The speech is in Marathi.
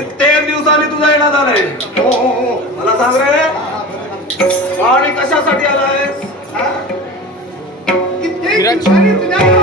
कित्येक दिवसांनी तुझा येणार झालाय. हो हो, हो. मला सांग रे आणि कशासाठी आलाय? कित्येक दिवसांनी तुझ्या